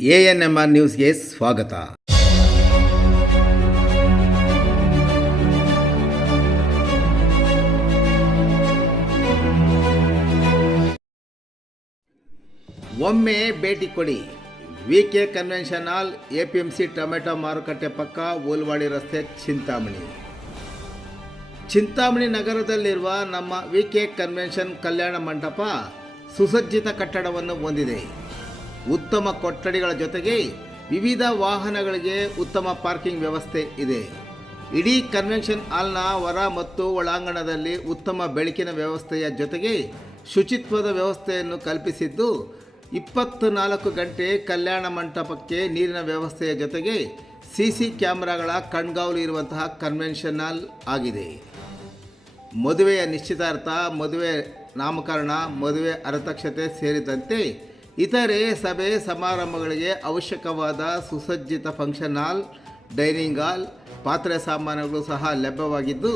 A N M R ನ್ಯೂಸ್ಗೆ ಸ್ವಾಗತ. ಒಮ್ಮೆ ಭೇಟಿ ಕೊಡಿ. V K convention hall A P M C tomato ಮಾರುಕಟ್ಟೆ ಪಕ್ಕ ಓಲ್ವಾಡಿ ರಸ್ತೆ ಚಿಂತಾಮಣಿ. ಚಿಂತಾಮಣಿ ನಗರದಲ್ಲಿರುವ ನಮ್ಮ V K convention Kalyana Mantapa ಸುಸಜ್ಜಿತ ಕಟ್ಟಡವನ್ನು ಹೊಂದಿದೆ. ಉತ್ತಮ ಕೊಠಡಿಗಳ ಜೊತೆಗೆ ವಿವಿಧ ವಾಹನಗಳಿಗೆ ಉತ್ತಮ ಪಾರ್ಕಿಂಗ್ ವ್ಯವಸ್ಥೆ ಇದೆ. ಇಡೀ ಕನ್ವೆನ್ಷನ್ ಹಾಲ್ನ ಹೊರ ಮತ್ತು ಒಳಾಂಗಣದಲ್ಲಿ ಉತ್ತಮ ಬೆಳಕಿನ ವ್ಯವಸ್ಥೆಯ ಜೊತೆಗೆ ಶುಚಿತ್ವದ ವ್ಯವಸ್ಥೆಯನ್ನು ಕಲ್ಪಿಸಿದ್ದು ಇಪ್ಪತ್ತು ನಾಲ್ಕು ಗಂಟೆ ಕಲ್ಯಾಣ ಮಂಟಪಕ್ಕೆ ನೀರಿನ ವ್ಯವಸ್ಥೆಯ ಜೊತೆಗೆ ಸಿ ಸಿ ಕ್ಯಾಮ್ರಾಗಳ ಕಣ್ಗಾವಲು ಇರುವಂತಹ ಕನ್ವೆನ್ಷನ್ ಹಾಲ್ ಆಗಿದೆ. ಮದುವೆಯ ನಿಶ್ಚಿತಾರ್ಥ, ಮದುವೆ ನಾಮಕರಣ, ಮದುವೆ ಅರತಕ್ಷತೆ ಸೇರಿದಂತೆ ಇತರೆ ಸಭೆ ಸಮಾರಂಭಗಳಿಗೆ ಅವಶ್ಯಕವಾದ ಸುಸಜ್ಜಿತ ಫಂಕ್ಷನ್ ಹಾಲ್ ಡೈನಿಂಗ್ ಹಾಲ್ ಪಾತ್ರೆ ಸಾಮಾನುಗಳು ಸಹ ಲಭ್ಯವಾಗಿದ್ದು,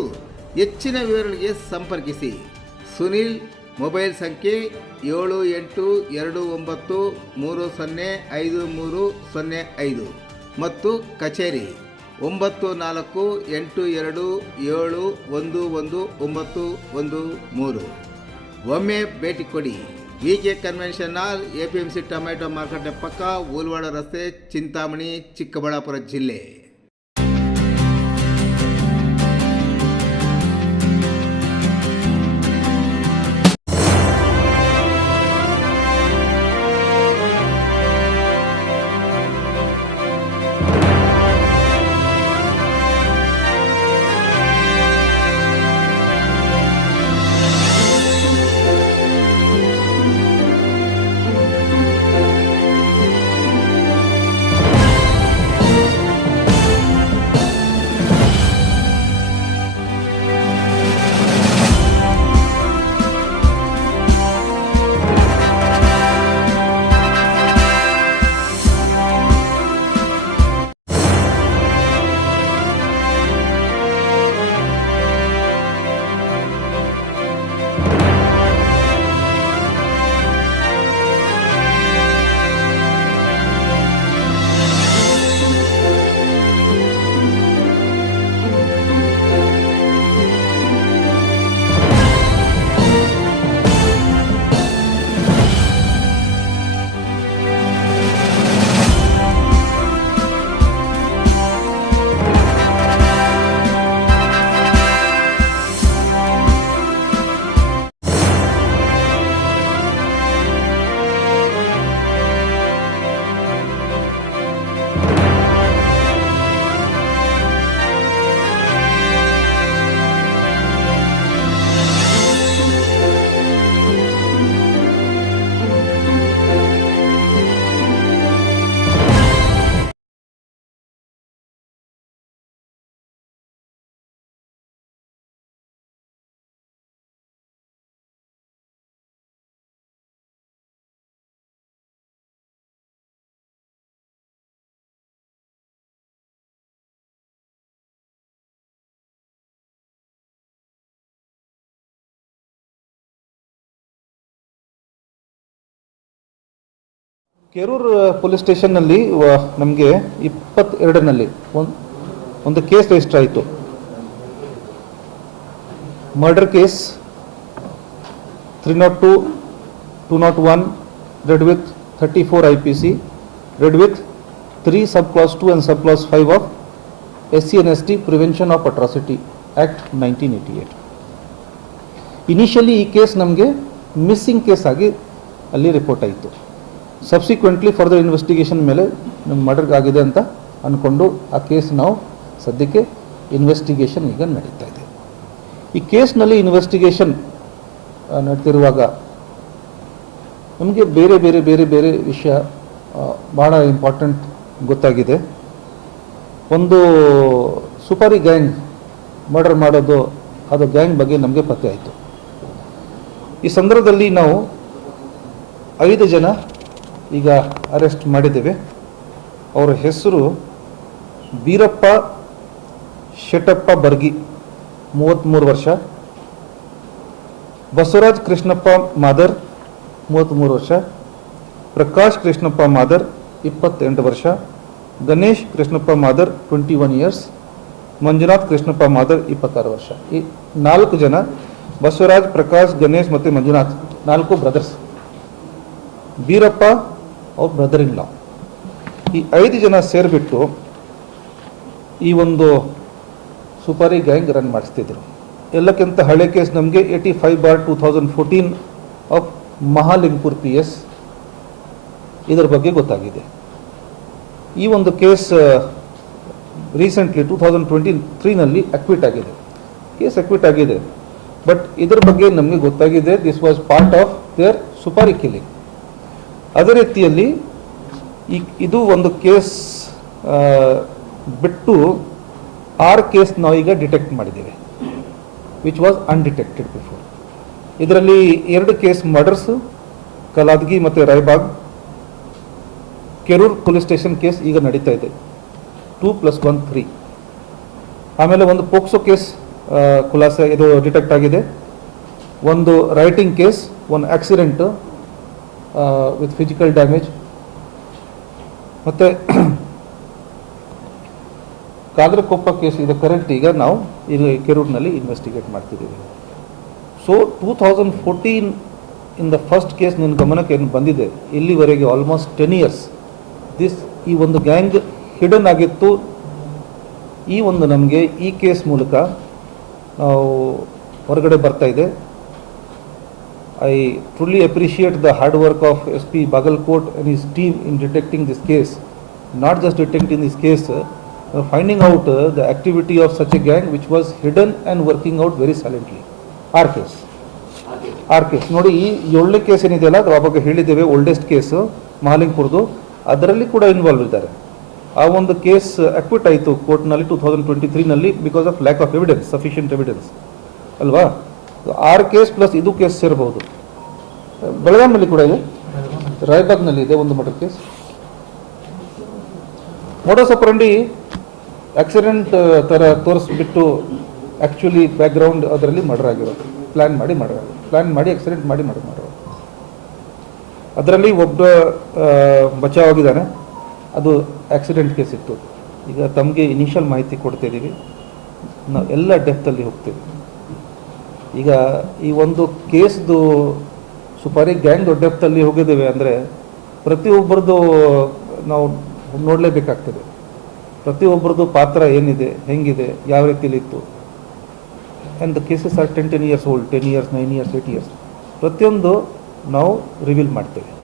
ಹೆಚ್ಚಿನ ವಿವರಗಳಿಗೆ ಸಂಪರ್ಕಿಸಿ. ಸುನಿಲ್, ಮೊಬೈಲ್ ಸಂಖ್ಯೆ ಏಳು ಎಂಟು ಎರಡು ಒಂಬತ್ತು ಮೂರು ಸೊನ್ನೆ ಐದು ಮೂರು ಸೊನ್ನೆ ಐದು ಮತ್ತು ಕಚೇರಿ ಒಂಬತ್ತು ನಾಲ್ಕು ಎಂಟು ಎರಡು ಏಳು ಒಂದು ಒಂದು ಒಂಬತ್ತು ಒಂದು ಮೂರು. ಒಮ್ಮೆ ಭೇಟಿ ಕೊಡಿ. V K convention hall A P M C tomato ಮಾರುಕಟ್ಟೆ ಪಕ್ಕ ಉಲ್ವಾಡ ರಸ್ತೆ, ಚಿಂತಾಮಣಿ, ಚಿಕ್ಕಬಳ್ಳಾಪುರ ಜಿಲ್ಲೆ. ಕೆರೂರು ಪೊಲೀಸ್ ಸ್ಟೇಷನ್ನಲ್ಲಿ ನಮಗೆ ಇಪ್ಪತ್ತೆರಡರಲ್ಲಿ ಒಂದು ಒಂದು ಕೇಸ್ ರಿಜಿಸ್ಟರ್ ಆಯಿತು. Murder case three nought two two nought one, read with thirty four I P C, read with three sub clause two and sub clause five of S C N S T prevention of atrocity act nineteen eighty eight. Initially ಈ case ನಮಗೆ missing case ಆಗಿ ಅಲ್ಲಿ report ಆಯಿತು. Subsequently further investigation ಮೇಲೆ ನಿಮ್ಮ murder ಆಗಿದೆ ಅಂತ ಅಂದ್ಕೊಂಡು ಆ ಕೇಸ್ ನಾವು ಸದ್ಯಕ್ಕೆ ಇನ್ವೆಸ್ಟಿಗೇಷನ್ ಈಗ ನಡೀತಾ ಇದೆ. ಈ ಕೇಸ್ನಲ್ಲಿ ಇನ್ವೆಸ್ಟಿಗೇಷನ್ ನಡ್ತಿರುವಾಗ ನಮಗೆ ಬೇರೆ ಬೇರೆ ಬೇರೆ ಬೇರೆ ವಿಷಯ ಭಾಳ ಇಂಪಾರ್ಟೆಂಟ್ ಗೊತ್ತಾಗಿದೆ. ಒಂದು ಸುಪಾರಿ ಗ್ಯಾಂಗ್ ಮರ್ಡರ್ ಮಾಡೋದು, ಅದು ಗ್ಯಾಂಗ್ ಬಗ್ಗೆ ನಮಗೆ ಪತ್ತೆ ಆಯಿತು. ಈ ಸಂದರ್ಭದಲ್ಲಿ ನಾವು ಐದು ಜನ ಈಗ ಅರೆಸ್ಟ್ ಮಾಡಿದ್ದೇವೆ. ಅವರ ಹೆಸರು ಬೀರಪ್ಪ ಶೆಟ್ಟಪ್ಪ ಬರ್ಗಿ ಮೂವತ್ತ್ಮೂರು ವರ್ಷ. ಬಸವರಾಜ್ ಕೃಷ್ಣಪ್ಪ ಮಾದರ್ ಮೂವತ್ತ್ಮೂರು ವರ್ಷ. ಪ್ರಕಾಶ್ ಕೃಷ್ಣಪ್ಪ ಮಾದರ್, ಇಪ್ಪತ್ತೆಂಟು ವರ್ಷ. Ganesh Krishnappa Madar, twenty one years Manjunath Krishnappa Madar, ಇಪ್ಪತ್ತಾರು ವರ್ಷ. ಈ ನಾಲ್ಕು ಜನ, ಬಸವರಾಜ್, ಪ್ರಕಾಶ್, ಗಣೇಶ್ ಮತ್ತು ಮಂಜುನಾಥ್, ನಾಲ್ಕು ಬ್ರದರ್ಸ್ ಬೀರಪ್ಪ ಅವ್ರ ಬ್ರದರ್ ಇನ್ ಲಾ ಈ ಐದು ಜನ ಸೇರಿಬಿಟ್ಟು ಈ ಒಂದು ಸುಪಾರಿ ಗ್ಯಾಂಗ್ ರನ್ ಮಾಡಿಸ್ತಿದ್ರು. ಎಲ್ಲಕ್ಕಿಂತ ಹಳೆ ಕೇಸ್ ನಮಗೆ eighty five bar two thousand fourteen of Mahalingpur P S ಇದರ ಬಗ್ಗೆ ಗೊತ್ತಾಗಿದೆ. ಈ ಒಂದು case recently two thousand twenty ತ್ರೀನಲ್ಲಿ acquit ಆಗಿದೆ. ಕೇಸ್ ಅಕ್ವಿಟ್ ಆಗಿದೆ. ಬಟ್ ಇದರ ಬಗ್ಗೆ ನಮಗೆ ಗೊತ್ತಾಗಿದೆ this was part of their supari killing ಅದೇ ರೀತಿಯಲ್ಲಿ ಈ ಇದು ಒಂದು ಕೇಸ್ ಬಿಟ್ಟು ಆರು ಕೇಸ್ ನಾವೀಗ ಡಿಟೆಕ್ಟ್ ಮಾಡಿದ್ದೇವೆ ವಿಚ್ ವಾಸ್ ಅನ್ಡಿಟೆಕ್ಟೆಡ್ ಬಿಫೋರ್ ಇದರಲ್ಲಿ ಎರಡು ಕೇಸ್ ಮರ್ಡರ್ಸ್, ಕಲಾದ್ಗಿ ಮತ್ತು Raibag, Kerur police station case ಈಗ ನಡೀತಾ ಇದೆ ಟೂ ಪ್ಲಸ್ ಒನ್ ತ್ರೀ ಆಮೇಲೆ ಒಂದು ಪೋಕ್ಸೋ ಕೇಸ್ ಖುಲಾಸೆ ಇದು ಡಿಟೆಕ್ಟ್ ಆಗಿದೆ, ಒಂದು ರೈಟಿಂಗ್ ಕೇಸ್, ಒಂದು ಆಕ್ಸಿಡೆಂಟು ವಿತ್ ಫಿಸಿಕಲ್ ಡ್ಯಾಮೇಜ್ ಮತ್ತು ಕಾದ್ರಕೊಪ್ಪ ಕೇಸ್, ಇದೆ ಕರೆಂಟ್ ಈಗ ನಾವು ಈಗ ಕೆರೂರಿನಲ್ಲಿ ಇನ್ವೆಸ್ಟಿಗೇಟ್ ಮಾಡ್ತಿದ್ದೀವಿ. So two thousand fourteen in the first case ನಿನ್ನ ಗಮನಕ್ಕೆ ಏನು ಬಂದಿದೆ? ಇಲ್ಲಿವರೆಗೆ ಆಲ್ಮೋಸ್ಟ್ ಟೆನ್ ಇಯರ್ಸ್ ದಿಸ್ ಈ ಒಂದು ಗ್ಯಾಂಗ್ ಹಿಡನ್ ಆಗಿತ್ತು. ಈ ಒಂದು ನಮಗೆ ಈ ಕೇಸ್ ಮೂಲಕ ನಾವು ಹೊರಗಡೆ ಬರ್ತಾ ಇದೆ. I truly appreciate the hard work of S P Bagalkot and his team in detecting this case not just detecting this case finding out the activity of such a gang which was hidden and working out very silently. ಆರ್ case ಆರ್ case ನೋಡಿ, ಈ ಏಳನೇ case ಏನಿದೆಯಲ್ಲ ಅದು ಬಗ್ಗೆ ಹೇಳಿದ್ದೇವೆ oldest case ಮಹಾಲಿಂಗ್ಪುರದು. ಅದರಲ್ಲಿ ಕೂಡ ಇನ್ವಾಲ್ವ್ ಇದ್ದಾರೆ. ಆ ಒಂದು ಕೇಸ್ ಅಕ್ವಿಟ್ ಆಯಿತು ಕೋರ್ಟ್ನಲ್ಲಿ two thousand twenty ತ್ರೀನಲ್ಲಿ because of lack of evidence sufficient evidence ಅಲ್ವಾ? ಆರು ಕೇಸ್ ಪ್ಲಸ್ ಇದು ಕೇಸ್ ಸೇರಬಹುದು ಬೆಳಗಾಂನಲ್ಲಿ ಕೂಡ ಇದೆ. ರಾಯಬಾಗ್ನಲ್ಲಿ ಇದೆ ಒಂದು murder case. Modus operandi accident ಥರ ತೋರಿಸ್ಬಿಟ್ಟು ಆ್ಯಕ್ಚುಲಿ ಬ್ಯಾಕ್ಗ್ರೌಂಡ್ ಅದರಲ್ಲಿ ಮರ್ಡರ್ ಆಗಿರೋದು. ಪ್ಲ್ಯಾನ್ ಮಾಡಿ ಮರ್ಡರ್ ಆಗೋದು ಪ್ಲ್ಯಾನ್ ಮಾಡಿ ಆಕ್ಸಿಡೆಂಟ್ ಮಾಡಿ ಮರ್ಡರ್ ಮಾಡಿರೋದು. ಅದರಲ್ಲಿ ಒಬ್ಬ ಬಚಾವ್ ಆಗಿದ್ದಾನೆ. ಅದು ಆಕ್ಸಿಡೆಂಟ್ ಕೇಸ್ ಇತ್ತು ಈಗ ತಮಗೆ ಇನಿಷಿಯಲ್ ಮಾಹಿತಿ ಕೊಡ್ತಾ ಇದ್ದೀವಿ ನಾವು ಎಲ್ಲ ಡೆಪ್ತಲ್ಲಿ ಹೋಗ್ತೀವಿ. ಈಗ ಈ ಒಂದು ಕೇಸ್ದು ಸುಪಾರಿ ಗ್ಯಾಂಗ್ ಡೆಪ್ತಲ್ಲಿ ಹೋಗಿದ್ದೇವೆ ಅಂದರೆ ಪ್ರತಿಯೊಬ್ಬರದ್ದು ನಾವು ನೋಡಲೇಬೇಕಾಗ್ತದೆ. ಪ್ರತಿಯೊಬ್ಬರದ್ದು ಪಾತ್ರ ಏನಿದೆ, ಹೆಂಗಿದೆ, ಯಾವ ರೀತಿಯಲ್ಲಿತ್ತು and the cases are ten ten years old ten years nine years eight years ಪ್ರತಿಯೊಂದು ನಾವು ರಿವೀಲ್ ಮಾಡ್ತೇವೆ.